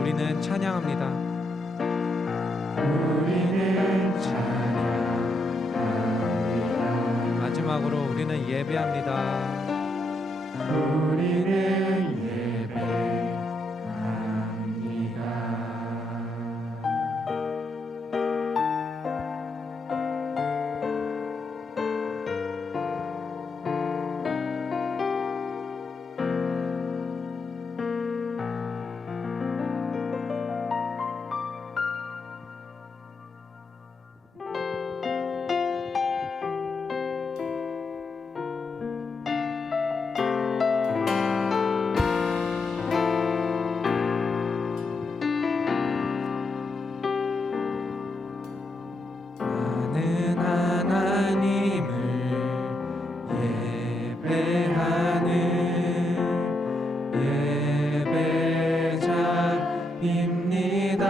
우리는 찬양합니다. 우리는 찬양합니다. 마지막으로 우리는 예배합니다. 우리는 예배합니다. 나는 하나님을 예배하는 예배자입니다.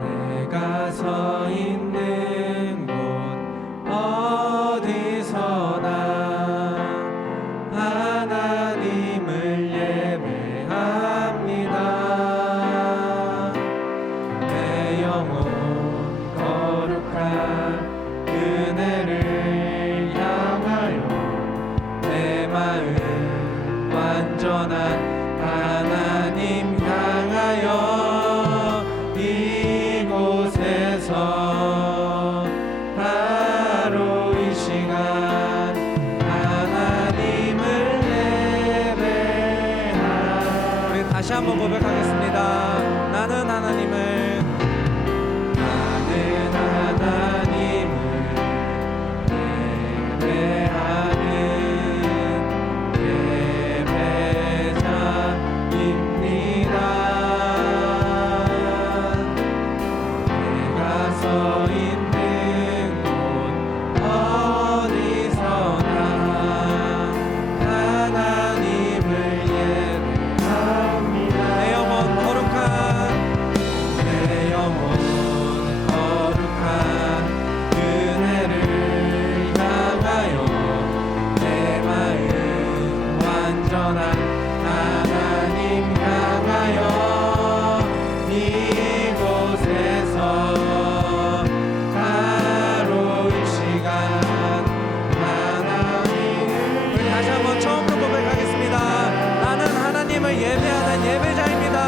내가 서 있는 곳 어디서나 하나님을 예배합니다. 내 영혼 거룩한 은혜를 향하여 내 마음 완전한 하나님 향하여 이곳에서 바로 이 시간 하나님을 예배하라. 우리 다시 한번 고백하겠습니다. 나는 하나님을 예배하는 예배자입니다. 내가 서 있는 곳 어디서나 하나님을 예배합니다. 내 영혼 거룩한 은혜를 향하여 내 마음 완전한 하나님 향하여 이곳에서 바로 이 시간 하나님을. 우리 다시 한번 처음부터 고백하겠습니다. 나는 하나님을 예배하는 예배자입니다. 예배자입니다.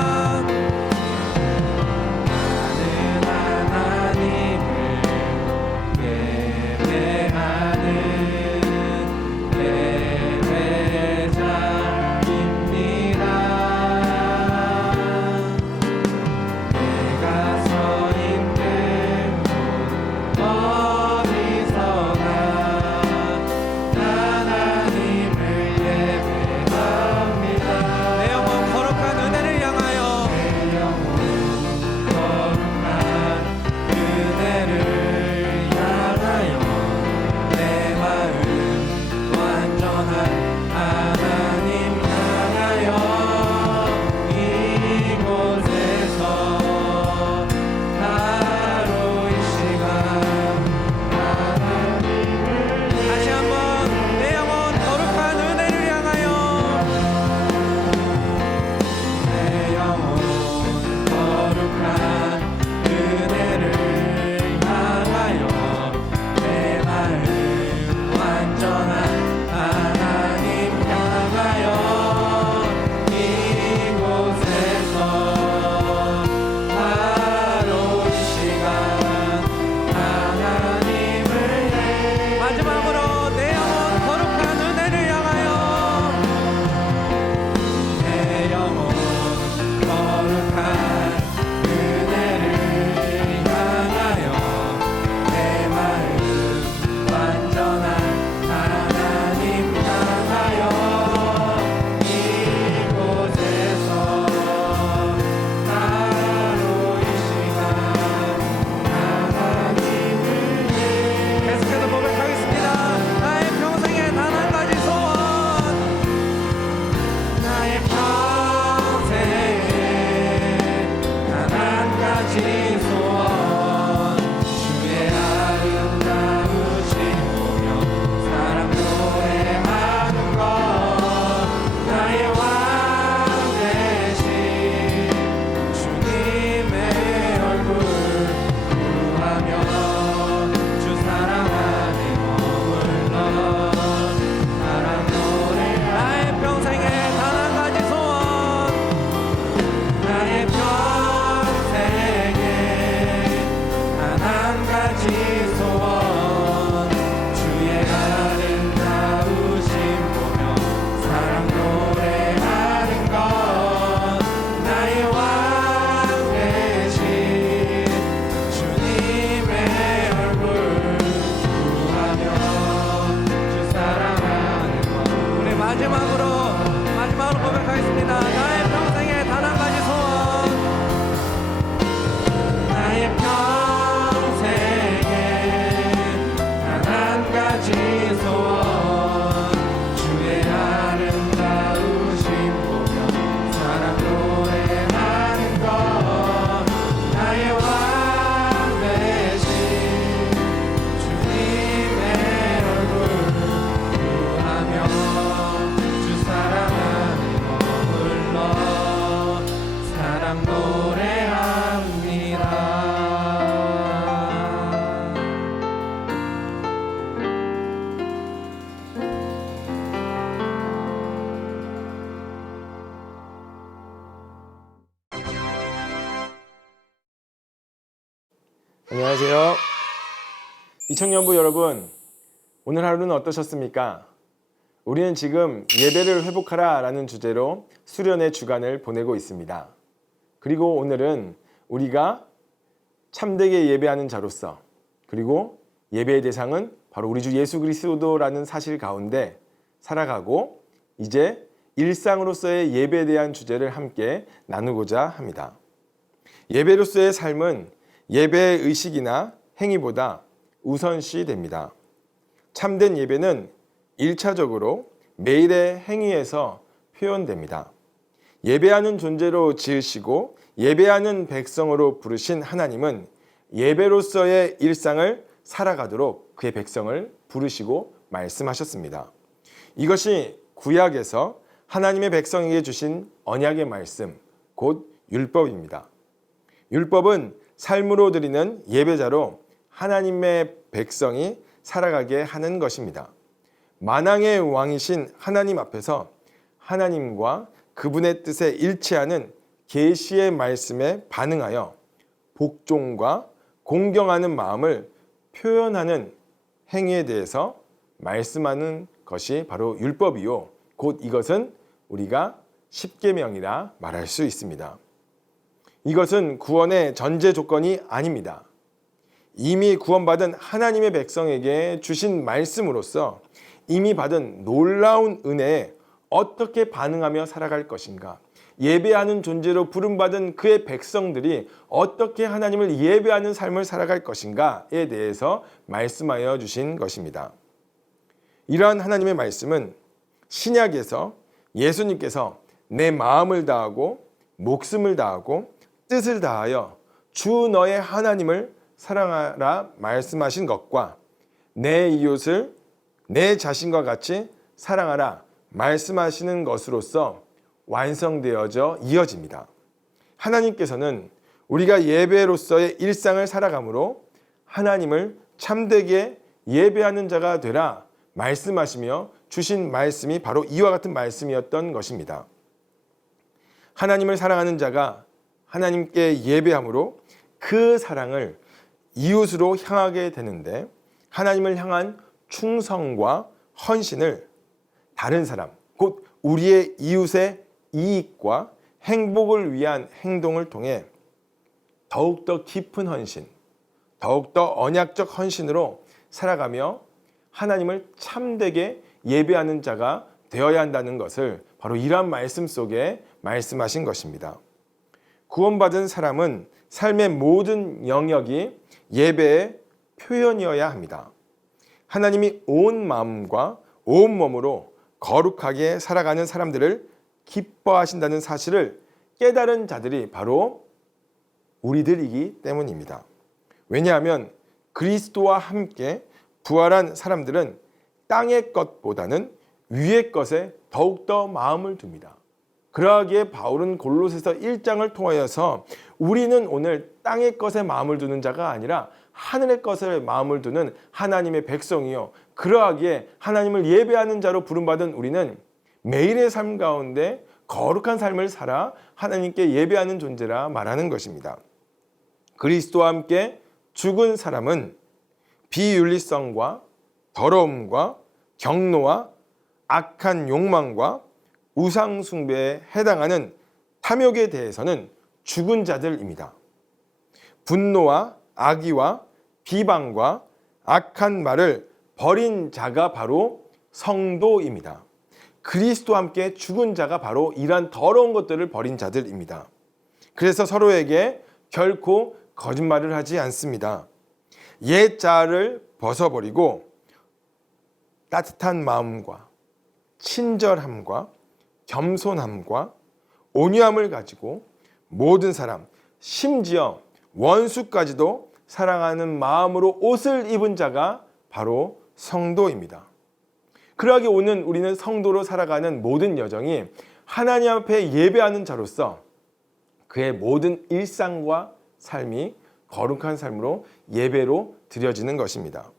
안녕하세요. 이청년부 여러분, 오늘 하루는 어떠셨습니까? 우리는 지금 예배를 회복하라 라는 주제로 수련의 주간을 보내고 있습니다. 그리고 오늘은 우리가 참되게 예배하는 자로서, 그리고 예배의 대상은 바로 우리 주 예수 그리스도라는 사실 가운데 살아가고 이제 일상으로서의 예배에 대한 주제를 함께 나누고자 합니다. 예배로서의 삶은 예배의 의식이나 행위보다 우선시 됩니다. 참된 예배는 1차적으로 매일의 행위에서 표현됩니다. 예배하는 존재로 지으시고 예배하는 백성으로 부르신 하나님은 예배로서의 일상을 살아가도록 그의 백성을 부르시고 말씀하셨습니다. 이것이 구약에서 하나님의 백성에게 주신 언약의 말씀, 곧 율법입니다. 율법은 삶으로 드리는 예배자로 하나님의 백성이 살아가게 하는 것입니다. 만왕의 왕이신 하나님 앞에서 하나님과 그분의 뜻에 일치하는 계시의 말씀에 반응하여 복종과 공경하는 마음을 표현하는 행위에 대해서 말씀하는 것이 바로 율법이요, 곧 이것은 우리가 십계명이라 말할 수 있습니다. 이것은 구원의 전제 조건이 아닙니다. 이미 구원받은 하나님의 백성에게 주신 말씀으로서 이미 받은 놀라운 은혜에 어떻게 반응하며 살아갈 것인가, 예배하는 존재로 부름받은 그의 백성들이 어떻게 하나님을 예배하는 삶을 살아갈 것인가에 대해서 말씀하여 주신 것입니다. 이러한 하나님의 말씀은 신약에서 예수님께서 내 마음을 다하고 목숨을 다하고 뜻을 다하여 주 너의 하나님을 사랑하라 말씀하신 것과 내 이웃을 내 자신과 같이 사랑하라 말씀하시는 것으로서 완성되어져 이어집니다. 하나님께서는 우리가 예배로서의 일상을 살아가므로 하나님을 참되게 예배하는 자가 되라 말씀하시며 주신 말씀이 바로 이와 같은 말씀이었던 것입니다. 하나님을 사랑하는 자가 하나님께 예배함으로 그 사랑을 이웃으로 향하게 되는데, 하나님을 향한 충성과 헌신을 다른 사람, 곧 우리의 이웃의 이익과 행복을 위한 행동을 통해 더욱더 깊은 헌신, 더욱더 언약적 헌신으로 살아가며 하나님을 참되게 예배하는 자가 되어야 한다는 것을 바로 이러한 말씀 속에 말씀하신 것입니다. 구원받은 사람은 삶의 모든 영역이 예배의 표현이어야 합니다. 하나님이 온 마음과 온 몸으로 거룩하게 살아가는 사람들을 기뻐하신다는 사실을 깨달은 자들이 바로 우리들이기 때문입니다. 왜냐하면 그리스도와 함께 부활한 사람들은 땅의 것보다는 위의 것에 더욱더 마음을 둡니다. 그러하기에 바울은 골로새서 1장을 통하여서 우리는 오늘 땅의 것에 마음을 두는 자가 아니라 하늘의 것에 마음을 두는 하나님의 백성이요, 그러하기에 하나님을 예배하는 자로 부름받은 우리는 매일의 삶 가운데 거룩한 삶을 살아 하나님께 예배하는 존재라 말하는 것입니다. 그리스도와 함께 죽은 사람은 비윤리성과 더러움과 경노와 악한 욕망과 우상 숭배에 해당하는 탐욕에 대해서는 죽은 자들입니다. 분노와 악의와 비방과 악한 말을 버린 자가 바로 성도입니다. 그리스도와 함께 죽은 자가 바로 이러한 더러운 것들을 버린 자들입니다. 그래서 서로에게 결코 거짓말을 하지 않습니다. 옛 자아를 벗어버리고 따뜻한 마음과 친절함과 겸손함과 온유함을 가지고 모든 사람, 심지어 원수까지도 사랑하는 마음으로 옷을 입은 자가 바로 성도입니다. 그러하기에 오늘 우리는 성도로 살아가는 모든 여정이 하나님 앞에 예배하는 자로서 그의 모든 일상과 삶이 거룩한 삶으로 예배로 드려지는 것입니다.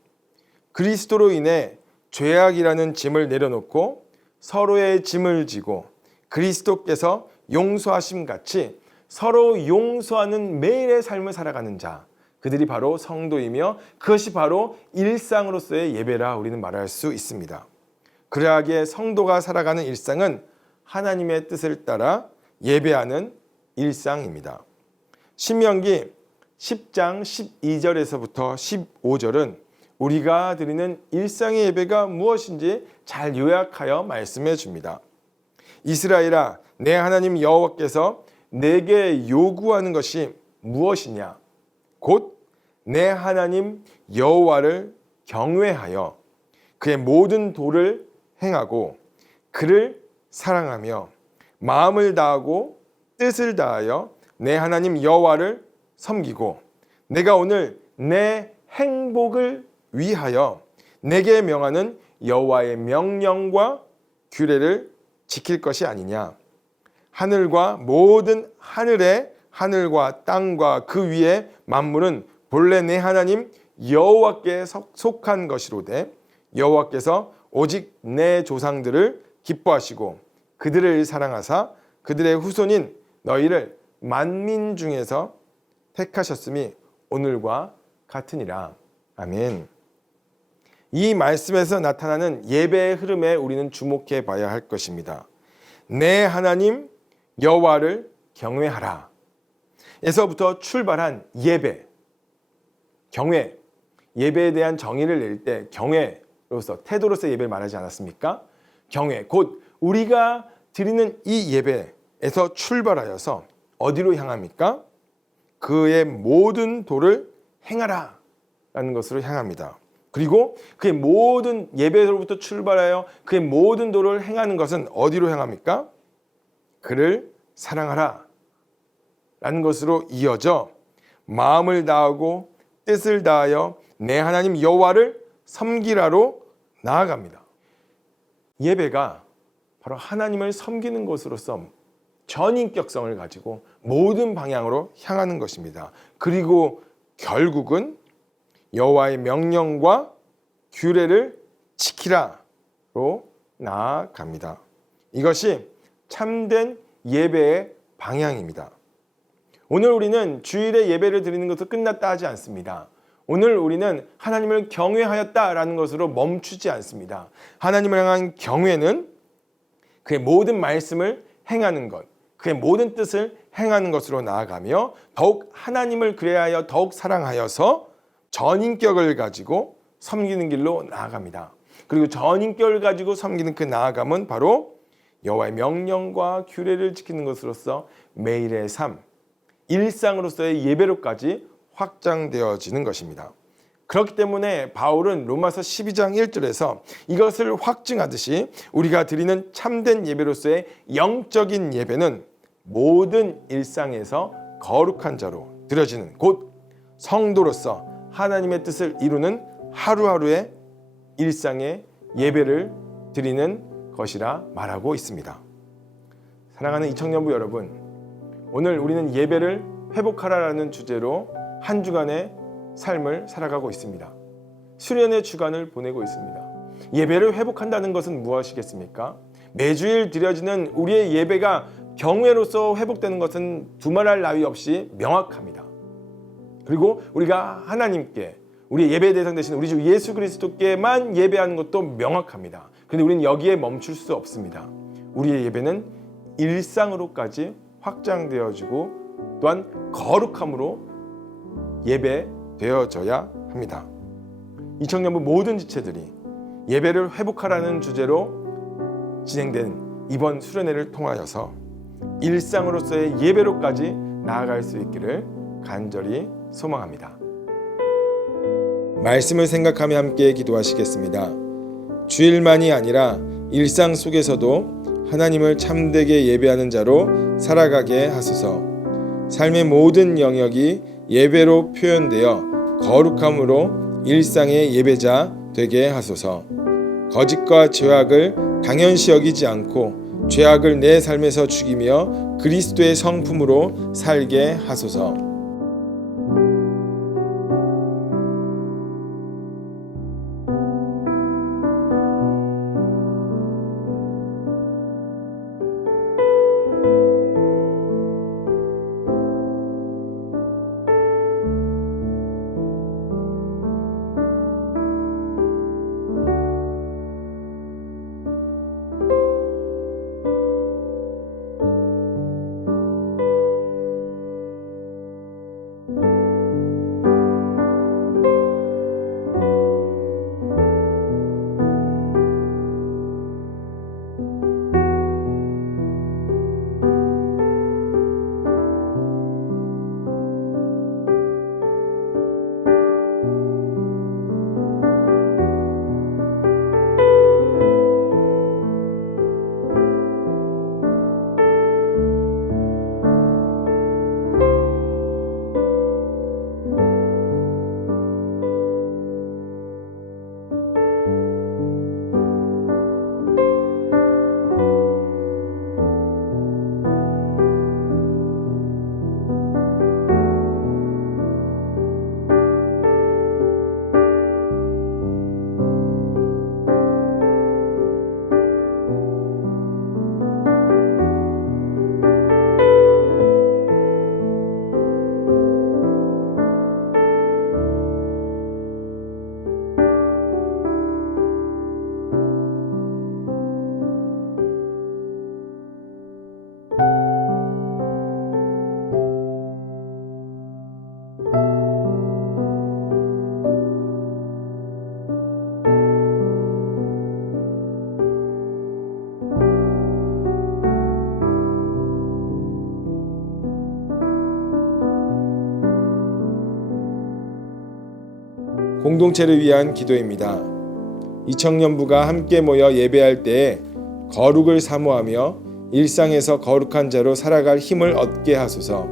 그리스도로 인해 죄악이라는 짐을 내려놓고 서로의 짐을 지고 그리스도께서 용서하심 같이 서로 용서하는 매일의 삶을 살아가는 자, 그들이 바로 성도이며 그것이 바로 일상으로서의 예배라 우리는 말할 수 있습니다. 그러하기에 성도가 살아가는 일상은 하나님의 뜻을 따라 예배하는 일상입니다. 신명기 10장 12절에서부터 15절은 우리가 드리는 일상의 예배가 무엇인지 잘 요약하여 말씀해 줍니다. 이스라엘아, 내 하나님 여호와께서 내게 요구하는 것이 무엇이냐? 곧 내 하나님 여호와를 경외하여 그의 모든 도를 행하고 그를 사랑하며 마음을 다하고 뜻을 다하여 내 하나님 여호와를 섬기고 내가 오늘 내 행복을 위하여 내게 명하는 여호와의 명령과 규례를 지킬 것이 아니냐. 하늘과 모든 하늘과 땅과 그 위에 만물은 본래 내 하나님 여호와께 속한 것이로되 여호와께서 오직 내 조상들을 기뻐하시고 그들을 사랑하사 그들의 후손인 너희를 만민 중에서 택하셨음이 오늘과 같으니라. 아멘. 이 말씀에서 나타나는 예배의 흐름에 우리는 주목해 봐야 할 것입니다. 내 하나님 여호와를 경외하라 에서부터 출발한 예배, 경외, 예배에 대한 정의를 낼 때 경외로서 태도로서 예배를 말하지 않았습니까? 경외, 곧 우리가 드리는 이 예배에서 출발하여서 어디로 향합니까? 그의 모든 도를 행하라 라는 것으로 향합니다. 그리고 그의 모든 예배로부터 출발하여 그의 모든 도를 행하는 것은 어디로 향합니까? 그를 사랑하라 라는 것으로 이어져 마음을 다하고 뜻을 다하여 내 하나님 여호와를 섬기라로 나아갑니다. 예배가 바로 하나님을 섬기는 것으로서 전인격성을 가지고 모든 방향으로 향하는 것입니다. 그리고 결국은 여호와의 명령과 규례를 지키라로 나아갑니다. 이것이 참된 예배의 방향입니다. 오늘 우리는 주일에 예배를 드리는 것으로 끝났다 하지 않습니다. 오늘 우리는 하나님을 경외하였다라는 것으로 멈추지 않습니다. 하나님을 향한 경외는 그의 모든 말씀을 행하는 것, 그의 모든 뜻을 행하는 것으로 나아가며 더욱 하나님을 그래하여 더욱 사랑하여서 전인격을 가지고 섬기는 길로 나아갑니다. 그리고 전인격을 가지고 섬기는 그 나아감은 바로 여호와의 명령과 규례를 지키는 것으로서 매일의 삶, 일상으로서의 예배로까지 확장되어지는 것입니다. 그렇기 때문에 바울은 로마서 12장 1절에서 이것을 확증하듯이 우리가 드리는 참된 예배로서의 영적인 예배는 모든 일상에서 거룩한 자로 드려지는 곧 성도로서 하나님의 뜻을 이루는 하루하루의 일상의 예배를 드리는 것이라 말하고 있습니다. 사랑하는 이청년부 여러분, 오늘 우리는 예배를 회복하라라는 주제로 한 주간의 삶을 살아가고 있습니다. 수련의 주간을 보내고 있습니다. 예배를 회복한다는 것은 무엇이겠습니까? 매주일 드려지는 우리의 예배가 경외로서 회복되는 것은 두말할 나위 없이 명확합니다. 그리고 우리가 하나님께 우리의 예배 대상 되신 우리 주 예수 그리스도께만 예배하는 것도 명확합니다. 그런데 우리는 여기에 멈출 수 없습니다. 우리의 예배는 일상으로까지 확장되어지고 또한 거룩함으로 예배되어져야 합니다. 이청년부 모든 지체들이 예배를 회복하라는 주제로 진행된 이번 수련회를 통하여서 일상으로서의 예배로까지 나아갈 수 있기를 간절히 소망합니다. 말씀을 생각하며 함께 기도하시겠습니다. 주일만이 아니라 일상 속에서도 하나님을 참되게 예배하는 자로 살아가게 하소서. 삶의 모든 영역이 예배로 표현되어 거룩함으로 일상의 예배자 되게 하소서. 거짓과 죄악을 당연시 여기지 않고 죄악을 내 삶에서 죽이며 그리스도의 성품으로 살게 하소서. 공동체를 위한 기도입니다. 이 청년부가 함께 모여 예배할 때에 거룩을 사모하며 일상에서 거룩한 자로 살아갈 힘을 얻게 하소서.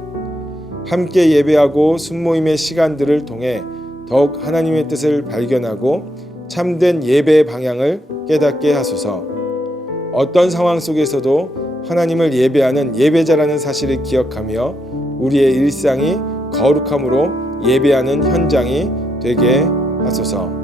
함께 예배하고 순모임의 시간들을 통해 더욱 하나님의 뜻을 발견하고 참된 예배의 방향을 깨닫게 하소서. 어떤 상황 속에서도 하나님을 예배하는 예배자라는 사실을 기억하며 우리의 일상이 거룩함으로 예배하는 현장이 되게 하소서.